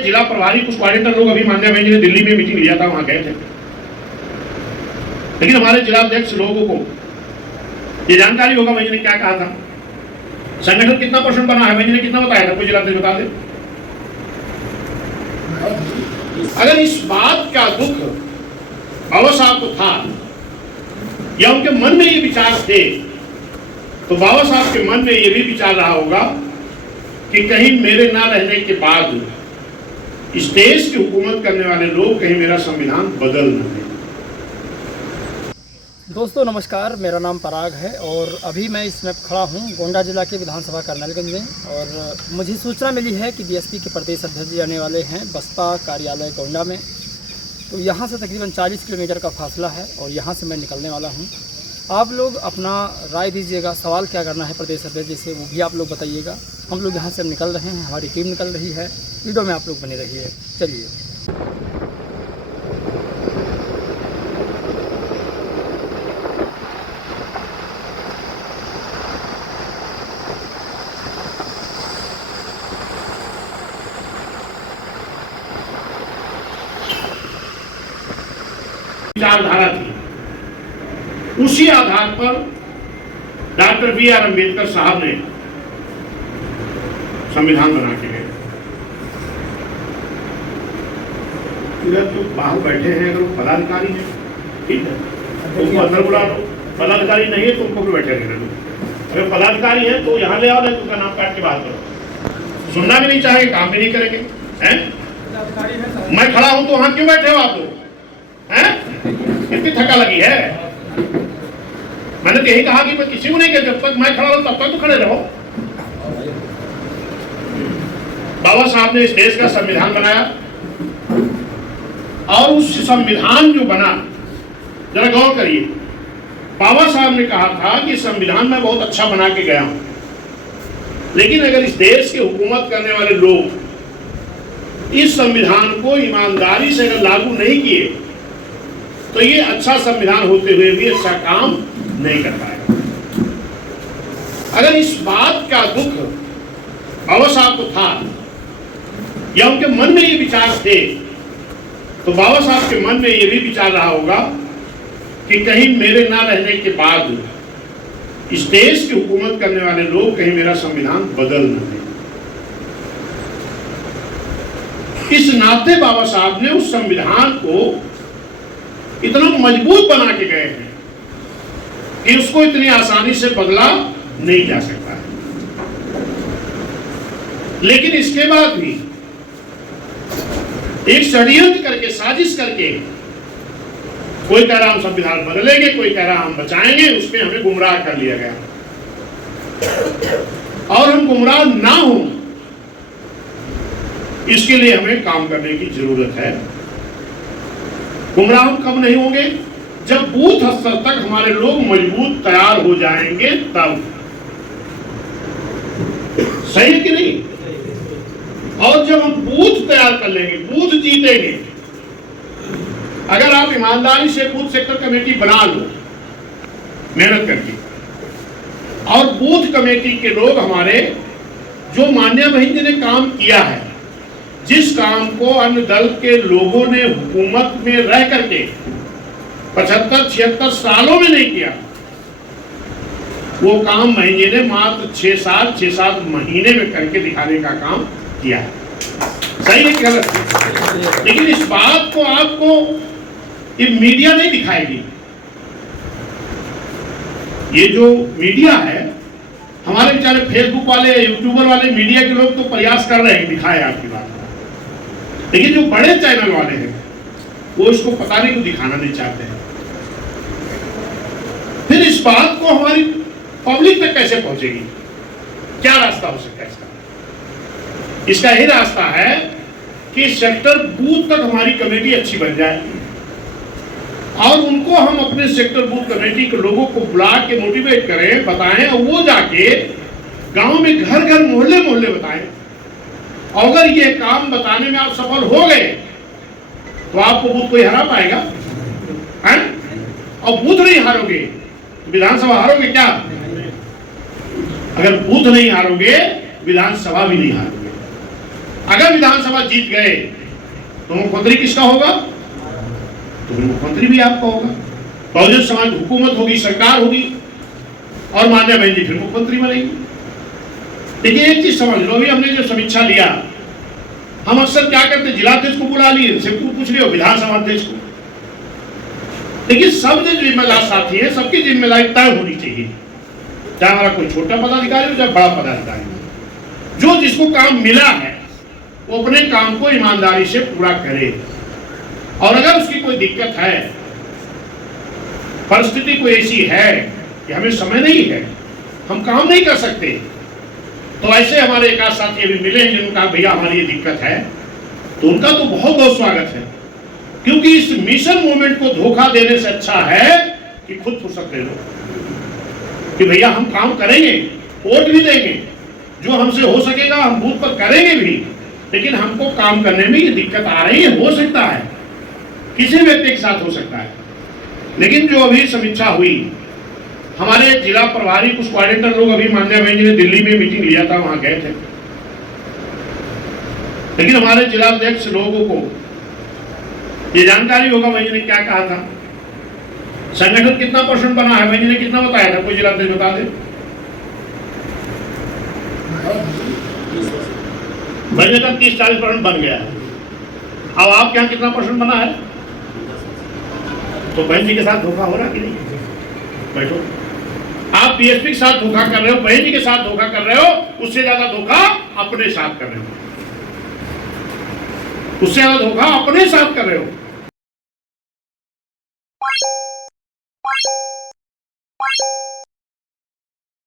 हमारे जिला प्रभारी कुछ कोऑर्डिनेटर लोग अभी मान्या बहन जी ने दिल्ली में मीटिंग लिया था, वहां गए थे, लेकिन हमारे जिला अध्यक्ष लोगों को ये जानकारी होगा बहन जी ने क्या कहा था, संगठन कितना परसेंट बना है, बहन जी ने कितना बताया था, कोई जिला अध्यक्ष बता दे। अगर इस बात का दुख बाबा साहब को था या उनके मन में ये विचार थे, तो बाबा साहब के मन में ये भी विचार रहा होगा कि कहीं मेरे ना रहने के बाद इस देश की हुकूमत करने वाले लोग कहीं मेरा संविधान बदल न दें। दोस्तों नमस्कार, मेरा नाम पराग है और अभी मैं इसमें खड़ा हूँ गोंडा जिला के विधानसभा करनलगंज में, और मुझे सूचना मिली है कि बीएसपी के प्रदेश अध्यक्ष जाने वाले हैं बसपा कार्यालय गोंडा में। तो यहाँ से तकरीबन 40 किलोमीटर का फासला है और यहाँ से मैं निकलने वाला हूँ। आप लोग अपना राय दीजिएगा, सवाल क्या करना है प्रदेश अध्यक्ष जैसे वो भी आप लोग बताइएगा। हम लोग यहाँ से निकल रहे हैं, हमारी टीम निकल रही है, वीडियो में आप लोग बने रहिए। चलिए। विचारधारा थी, उसी आधार पर डॉक्टर बी.आर. अम्बेडकर साहब ने संविधान बना के गए। तो बाहर बैठे हैं, अगर वो पदाधिकारी है ठीक है, उनको अंदर बुला लो, पदाधिकारी नहीं है तो उनको भी बैठे रहने दो। अगर पदाधिकारी है तो यहाँ ले आओ, नहीं तो उनका नाम काट के बात करो। सुनना भी नहीं चाहेंगे, काम भी नहीं करेंगे। हैं? मैं खड़ा हूं तो वहां क्यों बैठे हो आप लोग? हैं? कितनी थका लगी है? मैंने तो यही कहा कि मैं किसी को नहीं कहता, जब तक मैं खड़ा हूं तब तक तो खड़े रहो। बाबा साहब ने इस देश का संविधान बनाया और उस संविधान जो बना, जरा गौर करिए, बाबा साहब ने कहा था कि संविधान मैं बहुत अच्छा बना के गया हूं, लेकिन अगर इस देश की हुकूमत करने वाले लोग इस संविधान को ईमानदारी से अगर लागू नहीं किए तो ये अच्छा संविधान होते हुए भी अच्छा काम नहीं कर पाएगा। अगर इस बात का दुख बाबा साहब को था या उनके मन में ये विचार थे, तो बाबा साहब के मन में ये भी विचार रहा होगा कि कहीं मेरे ना रहने के बाद इस देश की हुकूमत करने वाले लोग कहीं मेरा संविधान बदल न दें। इस नाते बाबा साहब ने उस संविधान को इतना मजबूत बना के गए हैं कि उसको इतनी आसानी से बदला नहीं जा सकता है। लेकिन इसके बाद भी एक षड्यंत्र करके, साजिश करके, कोई कह रहा हम संविधान बदलेंगे, कोई कह रहा हम बचाएंगे, उसमें हमें गुमराह कर लिया गया। और हम गुमराह ना हो इसके लिए हमें काम करने की जरूरत है। गुमराह हम कब नहीं होंगे? जब बूथ स्तर तक हमारे लोग मजबूत तैयार हो जाएंगे तब। सही है कि नहीं? और जब हम बूथ तैयार कर लेंगे, बूथ जीतेंगे, अगर आप ईमानदारी से बूथ सेक्टर कमेटी बना लो मेहनत करके, और बूथ कमेटी के लोग हमारे जो मान्या बहन जी ने काम किया है, जिस काम को अन्य दल के लोगों ने हुकूमत में रह करके 75-76 सालों में नहीं किया, वो काम महीने ने मात्र 6-7 महीने में करके दिखाने का काम किया है। सही है कि गलत? लेकिन इस बात को आपको ये मीडिया नहीं दिखाएगी। ये जो मीडिया है, हमारे बेचारे फेसबुक वाले, यूट्यूबर वाले, मीडिया के लोग तो प्रयास कर रहे हैं दिखाए आपकी बात, लेकिन जो बड़े चैनल वाले हैं वो इसको पता नहीं को दिखाना नहीं चाहते हैं। फिर इस बात को हमारी पब्लिक तक कैसे पहुंचेगी? क्या रास्ता हो सकता है इसका? इसका ही रास्ता है कि सेक्टर बूथ तक हमारी कमेटी अच्छी बन जाए और उनको हम अपने सेक्टर बूथ कमेटी के लोगों को बुला के मोटिवेट करें, बताएं, और वो जाके गांव में घर घर, मोहल्ले मोहल्ले बताएं। और अगर ये काम बताने में आप सफल हो गए तो आपको बूथ कोई हरा पाएगा? हैं? और बूथ नहीं हारोगे विधानसभा हारोगे क्या? अगर बूथ नहीं हारोगे विधानसभा भी नहीं हारोगे। अगर विधानसभा जीत गए तो मुख्यमंत्री किसका होगा? तो मुख्यमंत्री भी आपका होगा। बहुजन समाज हुकूमत होगी, सरकार होगी और मान्या बहन जी फिर मुख्यमंत्री बनेगी। देखिए एक चीज समझ लो, अभी हमने जो समीक्षा लिया, हम अक्सर क्या करते, जिलाध्यक्ष को बुला लिए, से पूछ लियो विधानसभा अध्यक्ष को। लेकिन सब जो जिम्मेदार साथी है, सबकी जिम्मेदारी तय होनी चाहिए, चाहे हमारा कोई छोटा पदाधिकारी हो चाहे बड़ा पदाधिकारी हो। जो जिसको काम मिला है वो अपने काम को ईमानदारी से पूरा करे, और अगर उसकी कोई दिक्कत है, परिस्थिति कोई ऐसी है कि हमें समय नहीं है, हम काम नहीं कर सकते, तो ऐसे हमारे एक आध साथी अभी मिले हैं जिनका भैया हमारी ये दिक्कत है, तो उनका तो बहुत बहुत स्वागत है। क्योंकि इस मिशन मूवमेंट को धोखा देने से अच्छा है कि खुद फुर्सत ले लो कि भैया हम काम करेंगे, वोट भी देंगे, जो हमसे हो सकेगा हम बूथ पर करेंगे भी, लेकिन हमको काम करने में ये दिक्कत आ रही है। हो सकता है किसी व्यक्ति के साथ हो सकता है, लेकिन जो अभी समीक्षा हुई, हमारे जिला प्रभारी कुछ कोऑर्डिनेटर लोग अभी मान्या बहन जी ने दिल्ली में मीटिंग लिया था, वहां गए थे, लेकिन हमारे जिला अध्यक्ष लोगों को ये जानकारी होगा बहन जी ने क्या कहा था, संगठन कितना % बना है, बहन जी ने कितना बताया था, कोई जिला अध्यक्ष बता दे। बहन जी का 30-40% बन गया है। अब आपके यहाँ कितना % बना है? तो बहन जी के साथ धोखा हो रहा कि नहीं? बैठो, आप बीएसपी के साथ धोखा कर रहे हो, बहन जी के साथ धोखा कर रहे हो, उससे ज्यादा धोखा अपने साथ कर रहे हो, उससे ज्यादा धोखा अपने साथ कर रहे हो।